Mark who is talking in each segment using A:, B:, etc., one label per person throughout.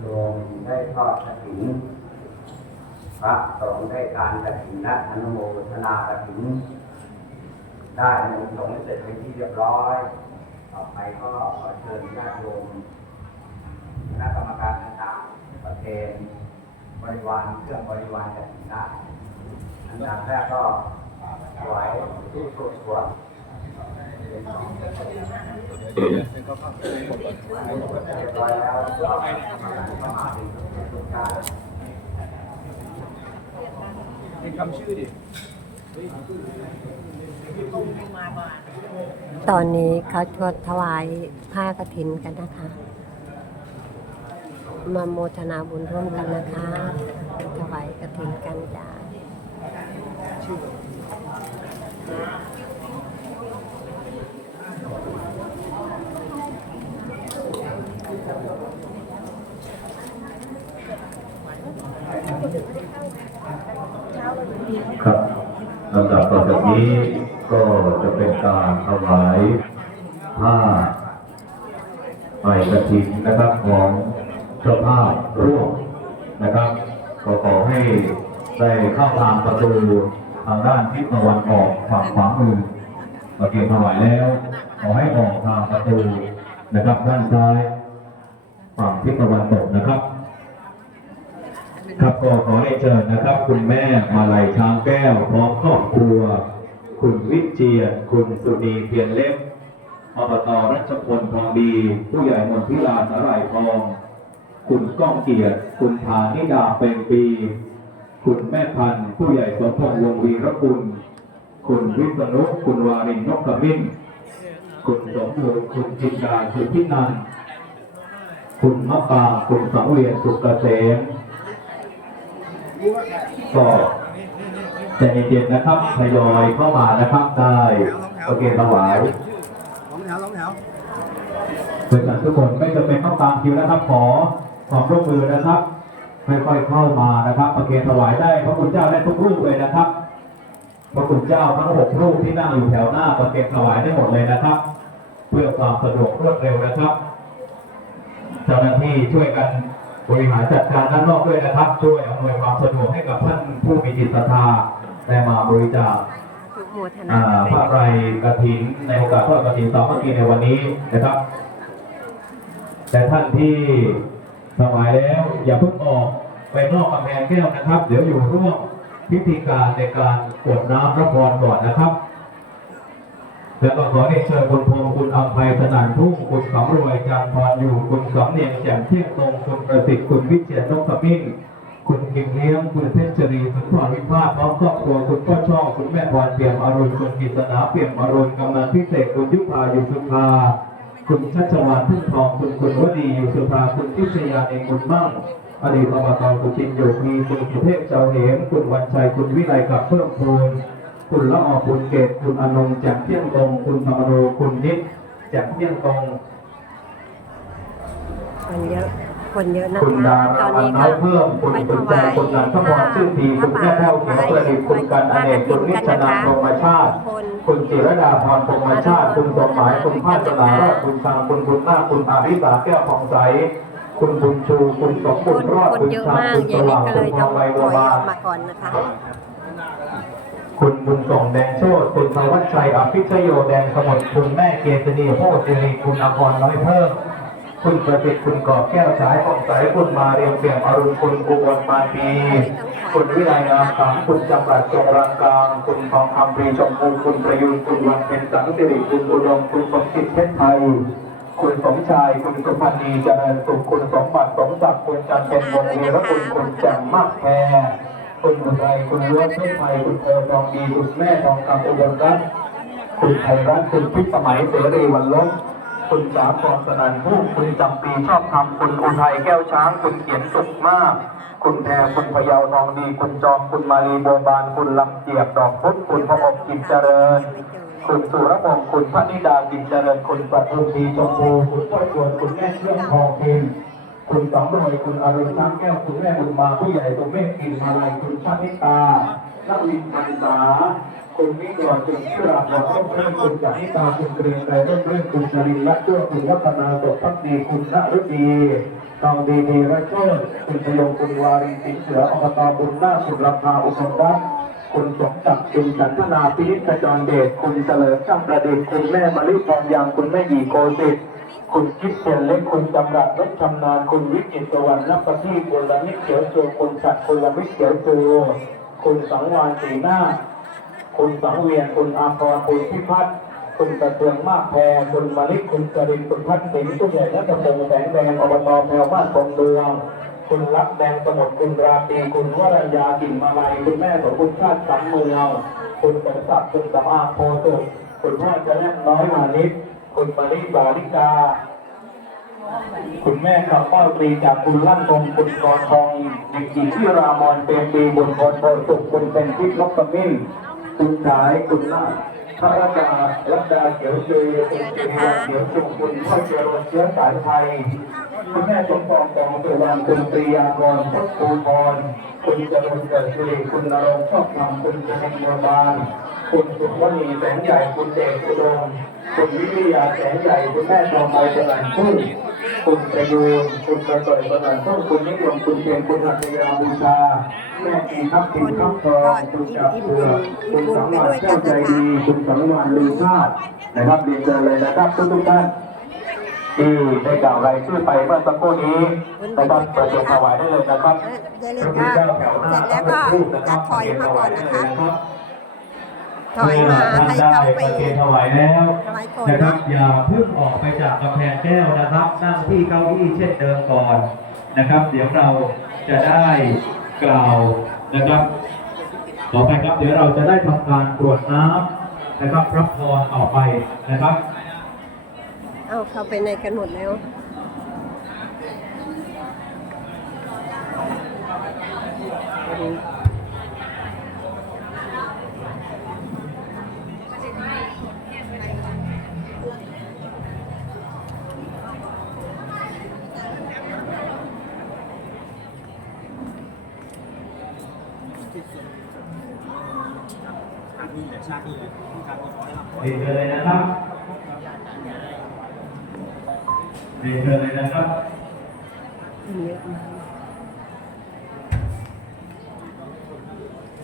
A: โยมได้ทอดกฐินพระสงฆ์ได้การกฐินและอนุโมทนากฐินได้อนุสงฆ์เสร็จเป็นที่เรียบร้อย ต่อไปก็ขอเชิญญาติโยมคณะกรรมการต่างๆประเคนบริวารเครื่องบริวารกฐินได้อันดับแรกก็ถวที่สุดตัวเเข้ามาถึงทุกท่าน
B: คำชื่อดิ
C: ตอนนี้เขาจะถวายผ้ากฐินกันนะคะ มาโมทนาบุญร่วมกันนะคะ ถวายกฐินกันจ้า
D: ครับลำดับต่อจาก นี้ก็จะเป็นการถวายผ้าใหม่กระถิ่นนะครับของเจ้าภาพร่วมนะครับ ก็ขอให้ได้เข้าทางประตูทางด้านทิศตะวันออกฝั่งขวามือประเกียรถวายแล้ว ขอให้ออกทางประตูนะครับ ด้านซ้ายฝั่งทิศตะวันตกนะครับ ครับก็ขอให้เชิญนะครับ คุณแม่มาลัยช้างแก้วพร้อมครอบครัว คุณวิเชียรคุณสุนีเพียรเล็บอบตรัชพลทองดี ผู้ใหญ่มนทิลาสาหร่ายทอง คุณก้องเกียรติ คุณพานิดาเป็นปี คุณแม่พันธ์ ผู้ใหญ่สมพงษ์วงวีรกุลคุณวิษณุคุณวารินนกขมิ้น คุณสมบูรณ์คุณจินดาสุทธินันคุณมะปางคุณสังเวียนสุกเกษมก็ ใจเย็นๆนะครับทยอยเข้ามานะครับได้โอเคถวาย
B: สองแถวสองแถว
D: เพื่อนทุกคนไม่จำเป็นต้องตามคิวนะครับ ขอความร่วมมือนะครับค่อยๆเข้ามานะครับโอเคถวายได้พระคุณเจ้าได้ทุกรูปเลยนะครับพระคุณเจ้าทั้งหกรูปที่นั่งอยู่แถวหน้าประเคนถวายได้หมดเลยนะครับ เพื่อความสะดวกรวดเร็วนะครับเจ้าหน้าที่ช่วยกันบริหารจัดการด้านนอกด้วยนะครับ ช่วยอำนวยความสะดวกให้กับท่านผู้มีจิตศรัทธา ได้มาบริจาค
C: ทุกโมทนา
D: อ่าผ้าไตรกฐินในโอกาสทอดกฐินสามัคคีในวันนี้นะครับ แต่ท่านที่ถวายแล้วอย่าเพิ่งออกไปนอกกำแพงแก้วนะครับ เดี๋ยวอยู่ร่วมพิธีการในการกรวดน้ำพระพรก่อนนะครับ แล้วก็ขอเรียนเชิญคุณพงศ์คุณอัมภัยสนั่นทุ่งคุณสำรวยจานพรอยู่คุณสำเนียงแจ่มเที่ยงตรงคุณประสิทธิ์คุณวิเชียรนกขมิ้น คุณกิมเลี้ยง คุณเพชรจรีสุนทรวิภาคพร้อมครอบครัวคุณพ่อช่อคุณแม่พรเปี่ยมอรุณคุณกิษณาเปี่ยมอรุณกำนันพิเศษคุณยุพาอยู่สุภาคุณชัชวานพึ่งทองคุณคุณวดีอยู่สุภาคุณพิชยาเองคุณมั่งอดีตอบตสุชินโยมีคุณสุเทพเจ้าเหมคุณวันชัยคุณวิไลกับเพิ่มพูนคุณละออคุณเกตคุณอนงจากเที่ยงตรงคุณธรรมโรคุณนิดจากเที่ยงตรง
C: คนเยอะ คนเยอะนะ
D: คุณ
C: คะ
D: ดา
C: ต
D: รา
C: อน
D: อัน
C: นี้
D: เท้า
C: ก็
D: เพิ่มคุณ
C: ไปถ
D: คุณใจ
C: วาย
D: คุณนันทพรชื่อทีคุณแม่แพ้วเขียวประดิษฐ์คุณกันอเนกคุณนิชนันพรหมชาติ คุณจิรดาพรพรหมชาติ คุณสมหมายคุณพาสนารอดคุณทางคุณบุญนาคคุณอาริสาแก้วผ่องใส คุณบุญชู คุณสม
C: ค
D: บุญ
C: น
D: รอด
C: คน
D: คุณ
C: เยอะ
D: ชามา
C: ก
D: คุณส
C: ยายเล็
D: ว่ากง
C: ก็
D: คุ
C: เล
D: ณ
C: ย
D: ท
C: ต้
D: อ
C: องง
D: ใบ
C: ถ
D: บัว
C: อย
D: บา
C: อ
D: น
C: อกมาก่อนนะคะ
D: คุณบุญส่งแดงโชตคุณธวัชชัยอภิชโยแดงสมุทรคุณแม่เกษณีโพธิรีคุณอภรน้อยเพิ่ม คุณประสิทธิ์คุณกอบแก้วสายผ่องใสคุณมาเรียงเปียมอรุณคุณอุบลปานปีคุณวิไลงามขำคุณจำรัดจงรังกลางคุณทองคำปรีชมพูคุณประยุนคุณวันเพ็ญสังสิริคุณอุดมคุณสมจิตเพชรไทยคุณสมชาย คุณสุพันธ์นีเจริญสุขคุณสมบัติสมศักดิ์คุณจันทร์เป็นวงศ์วีรคุณคุณแจ่มมากแพรคุณอุไรคุณล้วนเพชรไทยคุณเออทองดีคุณแม่ทองคำอุบลรัตน์คุณไทยรัตน์คุณพิสมัยเสรีวันลบ คุณสาครสนันผู้คุณจำปีชอบทำคุณอุทัยแก้วช้าง คุณเขียนสุขมาก คุณแพรคุณพยาวทองดี คุณจอมคุณมาลีบัวบานคุณลำเจียบดอกพุธคุณพระอบกิจเจริญ คุณสุรพงศ์คุณพระนิดากิจเจริญ คุณประทุมทีชมพูคุณพ่อชวนคุณแม่เชื่อมทองพิมพ์ คุณสำรวยคุณอรุณช้างแก้วคุณแม่บุญมาผู้ใหญ่ตัวเมฆกินมาลัยคุณชาติตานวินพันษาคุณนิกรจึงกราบขอบพระคุณคุณจากนิตาคุณเกรียงใจเรื่องเรื่องคุณจรินและเรื่อคุณวัฒนาสดพักดีคุณนฤดีทองดีดีและโชดคุณพยงคุณวารีสิงห์เสืออบตบุญนาคุณราภาอุปมรัตคุณสมศักดิ์คุณสันทนาพินิจขจรเดชคุณเฉลิมช่างประดิษฐ์คุณแม่มะลิทองยางคุณแม่หยีโกสิทธิ์ คุณคิดเพียนเล็กคุณจำรัดรถชำนาญคุณวิจิตรสวรรค์นับประทีคุณละนิเขียวโซคุณสัตว์คุณละมิเขียวโซคุณสังวานสีหน้า คุณสังเวียนคุณอาภรณ์คุณพิพัฒน์คุณกระเทืองมากแพรคุณมาลิกคุณจรินคุณพัฒน์สิงห์ผู้ใหญ่นัทพงแสงแดงอบตแพรวบ้านคงเดืองคุณรักแดงสมุทรคุณราตรีคุณวรัญญากิ่งมาลัยคุณแม่ของคุณชาติสำเมืองคุณสมศักดิ์คุณสำอาโพสุคุณพ่อจะแนน้อยมานิด คุณมาริบาริกา คุณแม่ขับป้อยปรีจากคุณลั่นทงคุณกรทองเด็กหญิงที่รามอนเป็นปีบุญพรโพสุขคุณเป็นทิพย์ลบกขมิ้นคุณสายคุณนาถพระราชารัตดาเขียวเจยคุณเจริญเขียวสุขคุณพ่อเจริญเชื้อสายไทย คุณแม่สมปองกองสุวรรณคุณปรียากรพุทธภูพรคุณเจริญเกิดสิริคุณนรงค์ชอบธรรมคุณเจริญโยบาลคุณสุวณีแสงใหญ่คุณเดชอุดมคุณวิทยาแสงใหญ่คุณแม่ทองใบสนั่นพึ่งคุณประยูนคุณกระต่อยสนั่นพึ่งคุณนิยมคุณเพียงคุณหัตถยาบูชาแม่กีทับทิมทับทองคุณจับเสือคุณสังวานเจ้าใจดีคุณสังวานลือชาตินะครับเรียนเชิญเลยนะครับทุกทุกๆท่าน ที่ได้กล่าวรายชื่อไปเมื่อสักครู่นี้นะครับประชุมถวายได้เลยนะครับ
C: เออได้เลยค่ะเสร็จแล้วก็จะถอยมาก่อนนะคะถอยมาให้เขาไป
E: เมื่อท่นด้ประเคนถวายแล้ว
C: ถวายก่อน
E: นะครับ
C: เนาะ
E: อย่าเพิ่งออกไปจากกำแพงแก้วนะครับ นั่งที่เก้าอี้เช่นเดิมก่อนนะครับ เดี๋ยวเราจะได้กล่าวนะครับต่อไปครับเดี๋ยวเราจะได้ทำการกรวดน้ำนะครับรับพรต่อไปนะครับ
C: เอาเขาไปในกันหมดแล้ว
E: เรียนเชิญเลยนะครับ เรียนเชิญเลยนะครับ
C: เยอะมาก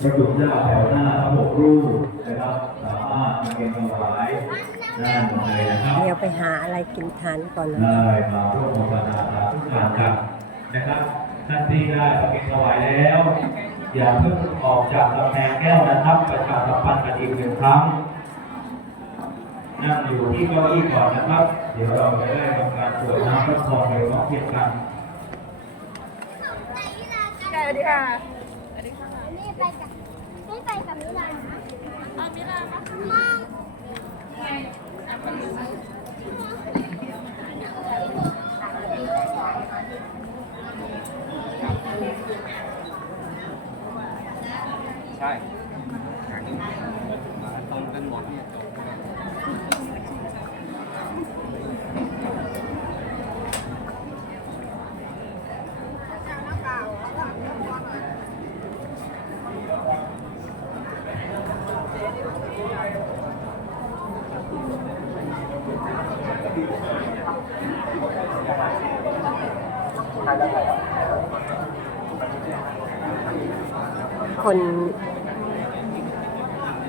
E: พระจุเจ้าแถวหน้าทั้งหกรูปนะครับ สามารถมาเก็บถวายได้หมดเลยนะครับ
C: เดี๋ยวไปหาอะไรกินทานก่อนนะ
E: ได้มาร่วมโมทนาสาธุการกันนะครับท่านที่ได้ประเก็บถวายแล้ว อย่าเพิ่งออกจากกำแพงแก้วนะครับประชาสัมพันธ์กันอีกหนึ่งครั้ง นั่งอยู่ที่เก้าอี้ก่อนนะครับ เดี๋ยวเราจะได้ทำการตรวจน้ำพระพรไปพร้อมเพรียงกัน
F: นี่ไปกับนี่ไปกับมิลานนะเอามิลานมอง
B: ใช่ตรงกันหมดเนี่ย
C: คน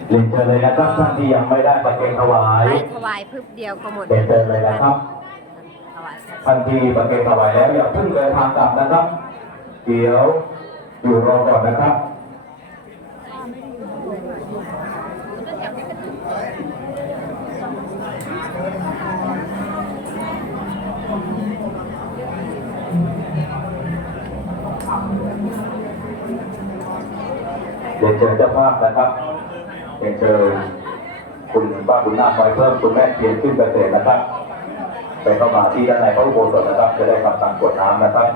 D: เรียนเชิญเลยนะครับท่านที่ยังไม่ได้ประเคนถวาย
C: ให้ถวายพึบเดียวก็หมด
D: เรียนเชิญเลยนะครับ
C: ถวาย
D: ท่านที่ประเคนถวายแล้วอย่าเพิ่งเดินทางกลับนะครับ เดี๋ยวอยู่รอก่อนนะครับ เรียนเชิญเจ้าภาพนะครับเรียนเชิญคุณป้าบุญนาคอยเพิ่มคุณแม่เพียรขึ้นเกษตรนะครับ ไปเข้ามาที่ด้านในพระอุโบสถนะครับ จะได้ทำการกวดน้ำนะครับ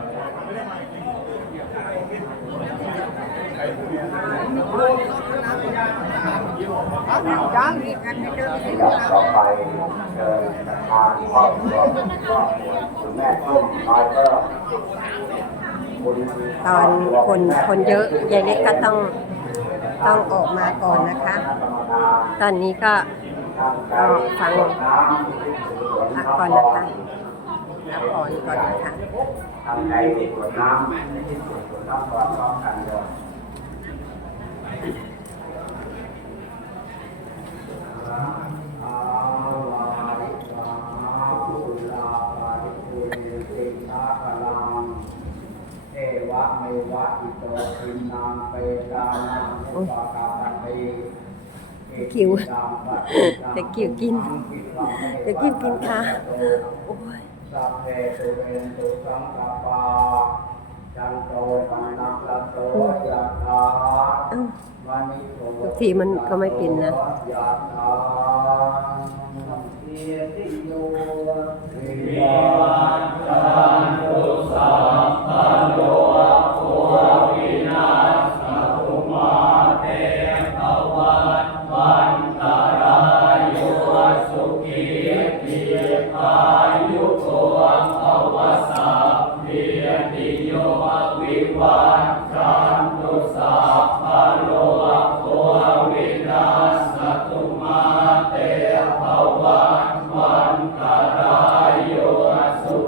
A: ต่อไปเชิญทานครอบครัวคุณแม่ต้มน้อยเพิ่มคุณ
C: ตอนคนคนเยอะยายเล็กก็ต้อง ต้องออกมาก่อนนะคะ ตอนนี้ก็ก็ฟังพักก่อนนะคะรับพรก่อนนะคะ
A: ทำใจติดกดน้ำติดกดน้ำก่อนต้องกันเลยอวะ เมวะอิโตทินังเปตานังอุปการะเปต
C: คิวต่คิวกินต่คิวกินค่ะโอ้ย
A: สัพเพตุเรนตุสังกปาจันโตปนักละโตยะถาวันิโก
C: ทุกทีมันก็ไม่เป็นนะ
A: ยะถาเ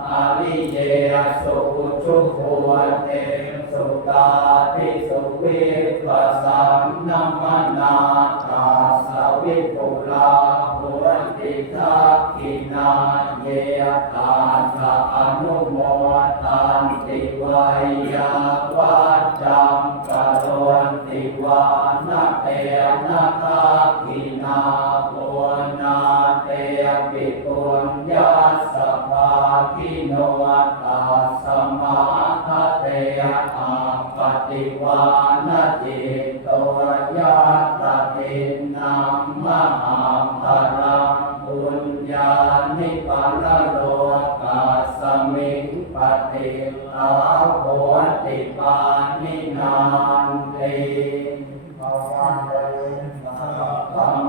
A: นังอริเยสุชุมโภเตสุตา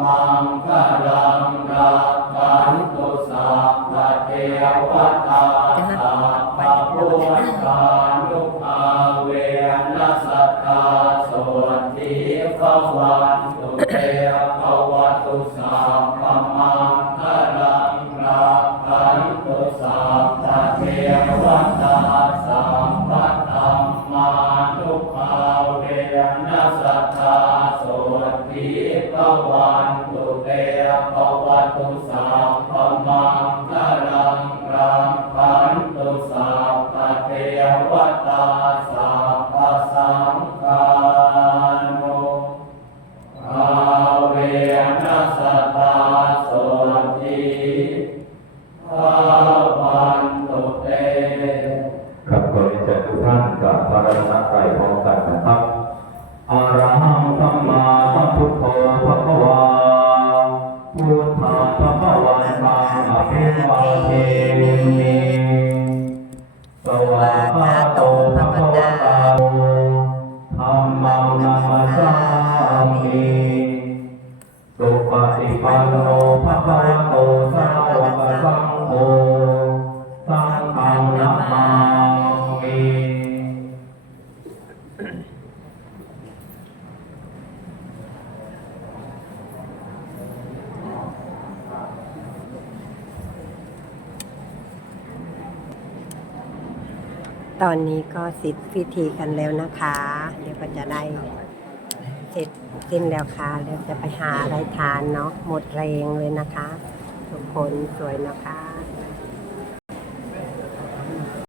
A: มังกลั ตวันตุเตปวันตุสั ตอนนี้
D: ก็เส
C: ร็จพิธีกันแล้วนะคะ เดี๋ยวก็จะได้เสร็จสิ้นแล้วค่ะเดี๋ยวจะไปหาอะไรทานเนาะหมดแรงเลยนะคะ ทุกคนสวยนะคะ